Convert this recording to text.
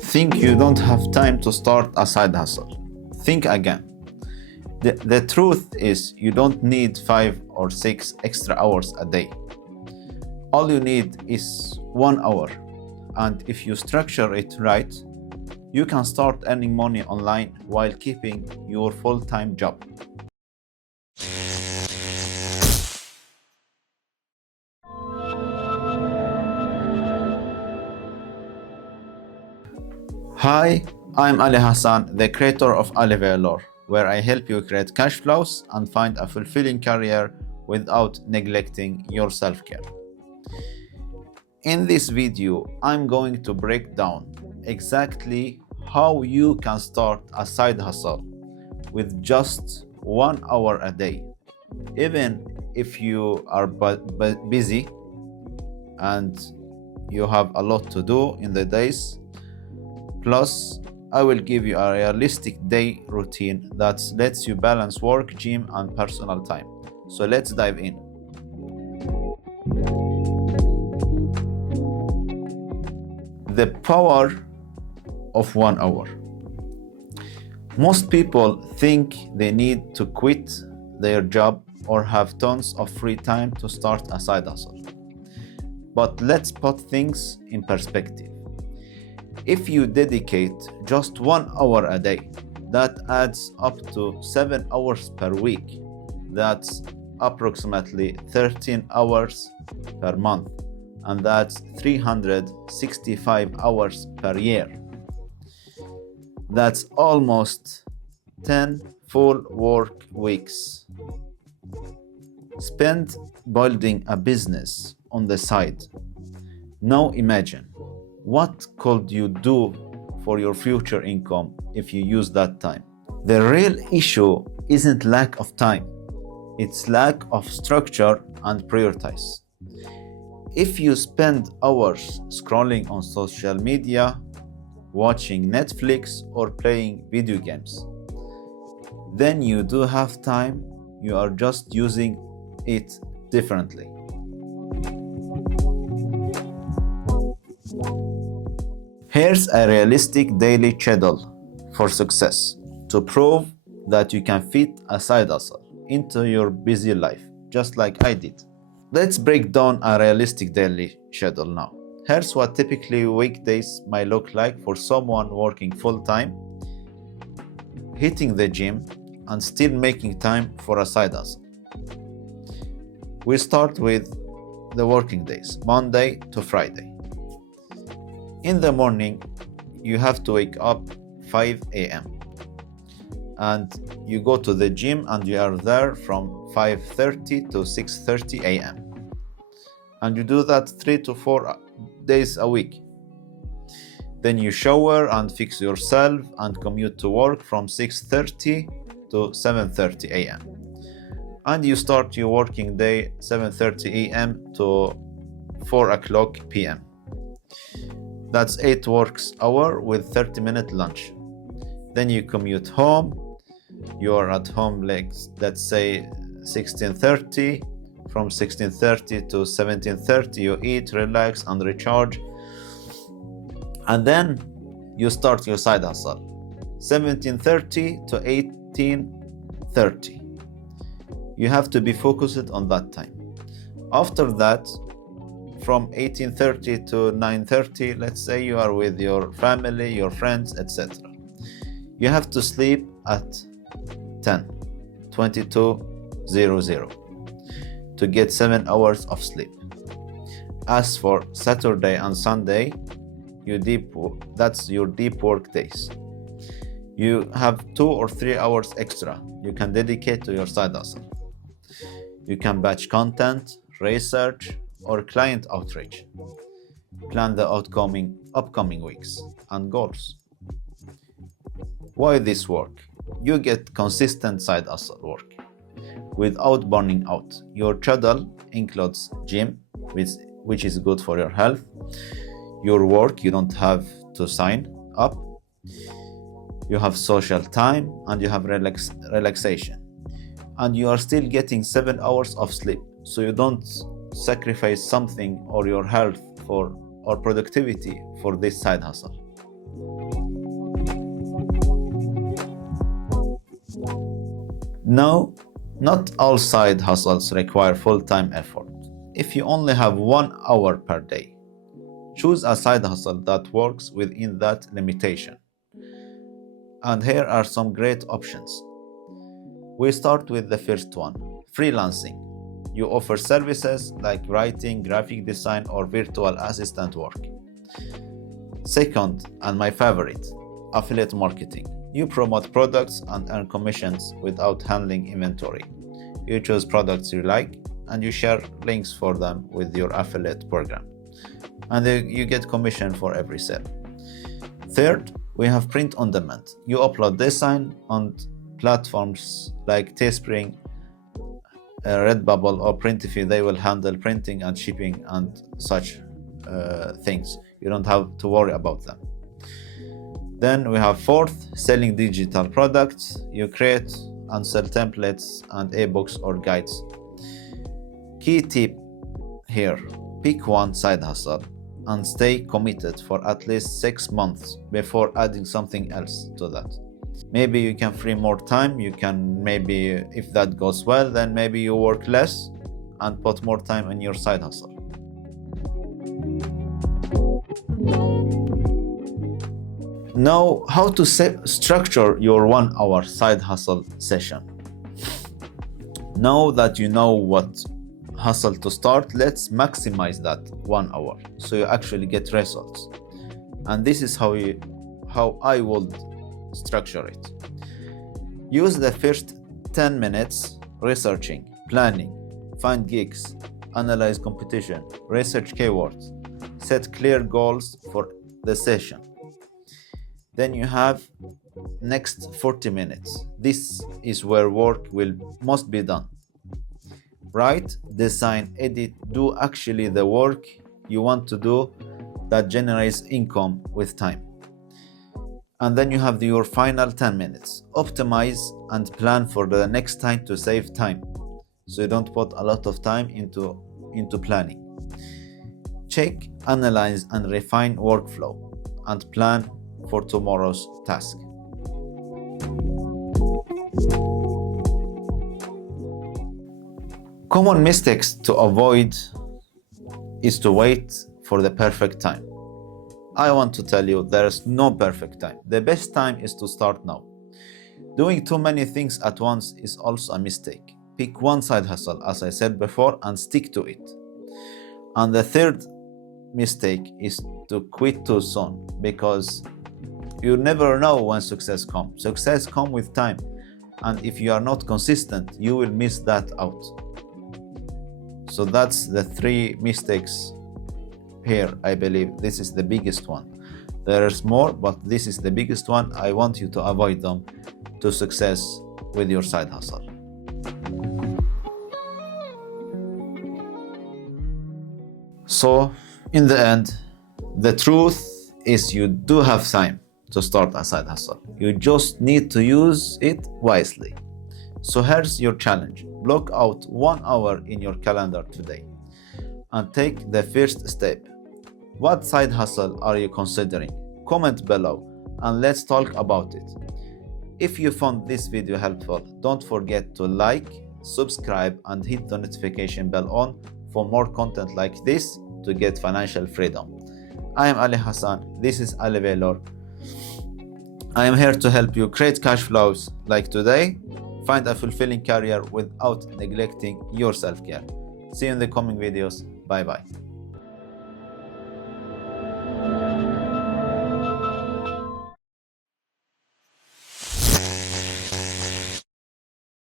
Think you don't have time to start a side hustle. Think again. The truth is, you don't need 5 or 6 extra hours a day. All you need is 1 hour, and if you structure it right, you can start earning money online while keeping your full-time job. Hi, I'm Ali Hassan, the creator of AliValor, where I help you create cash flows and find a fulfilling career without neglecting your self-care. In this video, I'm going to break down exactly how you can start a side hustle with just 1 hour a day, even if you are busy and you have a lot to do in the days. Plus, I will give you a realistic day routine that lets you balance work, gym, and personal time. So let's dive in. The power of 1 hour. Most people think they need to quit their job or have tons of free time to start a side hustle. But let's put things in perspective. If you dedicate just 1 hour a day, that adds up to 7 hours per week. That's approximately 13 hours per month, and that's 365 hours per year. That's almost 10 full work weeks spent building a business on the side. Now imagine, what could you do for your future income if you use that time? The real issue isn't lack of time, it's lack of structure and prioritize. If you spend hours scrolling on social media, watching Netflix, or playing video games, then you do have time, you are just using it differently. Here's a realistic daily schedule for success to prove that you can fit a side hustle into your busy life, just like I did. Let's break down a realistic daily schedule now. Here's what typically weekdays might look like for someone working full-time, hitting the gym, and still making time for a side hustle. We start with the working days, Monday to Friday. In the morning, you have to wake up 5 a.m. and you go to the gym and you are there from 5:30 to 6:30 a.m. and you do that 3 to 4 days a week. Then you shower and fix yourself and commute to work from 6:30 to 7:30 a.m. and you start your working day 7:30 a.m. to 4 o'clock p.m. That's 8 works hour with 30-minute lunch. Then you commute home. You are at home, like, let's say 16:30. From 16:30 to 17:30 you eat, relax, and recharge. And then you start your side hustle 17:30 to 18:30. You have to be focused on that time. After that, from 18:30 to 9:30, let's say you are with your family, your friends, etc. You have to sleep at 22:00 to get 7 hours of sleep. As for Saturday and Sunday, that's your deep work days. You have 2 or 3 hours extra you can dedicate to your side hustle. You can batch content, research, or client outreach. Plan the upcoming weeks and goals. Why this work? You get consistent side hustle work without burning out. Your schedule includes gym, which is good for your health. Your work, you don't have to sign up. You have social time and you have relaxation. And you are still getting 7 hours of sleep, so you don't sacrifice something or your health or productivity for this side hustle. No, not all side hustles require full-time effort. If you only have 1 hour per day, choose a side hustle that works within that limitation. And here are some great options. We start with the first one, freelancing. You offer services like writing, graphic design, or virtual assistant work. Second, and my favorite, affiliate marketing. You promote products and earn commissions without handling inventory. You choose products you like and you share links for them with your affiliate program. And you get commission for every sale. Third, we have print on demand. You upload design on platforms like Teespring, Redbubble, or Printify. They will handle printing and shipping and such things. You don't have to worry about them. Then we have fourth, selling digital products. You create and sell templates and ebooks or guides. Key tip here, pick one side hustle and stay committed for at least 6 months before adding something else to that. Maybe you can free more time. You can maybe, if that goes well, then maybe you work less and put more time in your side hustle. Now, how to structure your 1 hour side hustle session. Now that you know what hustle to start, let's maximize that 1 hour so you actually get results. And this is how I would structure it. Use the first 10 minutes researching, planning, find gigs, analyze competition, research keywords, set clear goals for the session. Then you have next 40 minutes. This is where work must be done. Write, design, edit, do actually the work you want to do that generates income with time. And then you have your final 10 minutes. Optimize and plan for the next time to save time, so you don't put a lot of time into planning. Check, analyze, and refine workflow and plan for tomorrow's task. Common mistakes to avoid is to wait for the perfect time. I want to tell you there is no perfect time. The best time is to start now. Doing too many things at once is also a mistake. Pick one side hustle, as I said before, and stick to it. And the third mistake is to quit too soon, because you never know when success comes. Success comes with time, and if you are not consistent, you will miss that out. So that's the 3 mistakes here. I believe this is the biggest one. There's more, but this is the biggest one. I want you to avoid them to success with your side hustle. So in the end, the truth is you do have time to start a side hustle. You just need to use it wisely. So here's your challenge. Block out 1 hour in your calendar today and take the first step. What side hustle are you considering? Comment below and let's talk about it. If you found this video helpful, don't forget to like, subscribe, and hit the notification bell on for more content like this to get financial freedom. I am Ali Hassan. This is AliValor. I am here to help you create cash flows like today, find a fulfilling career without neglecting your self-care. See you in the coming videos. Bye bye.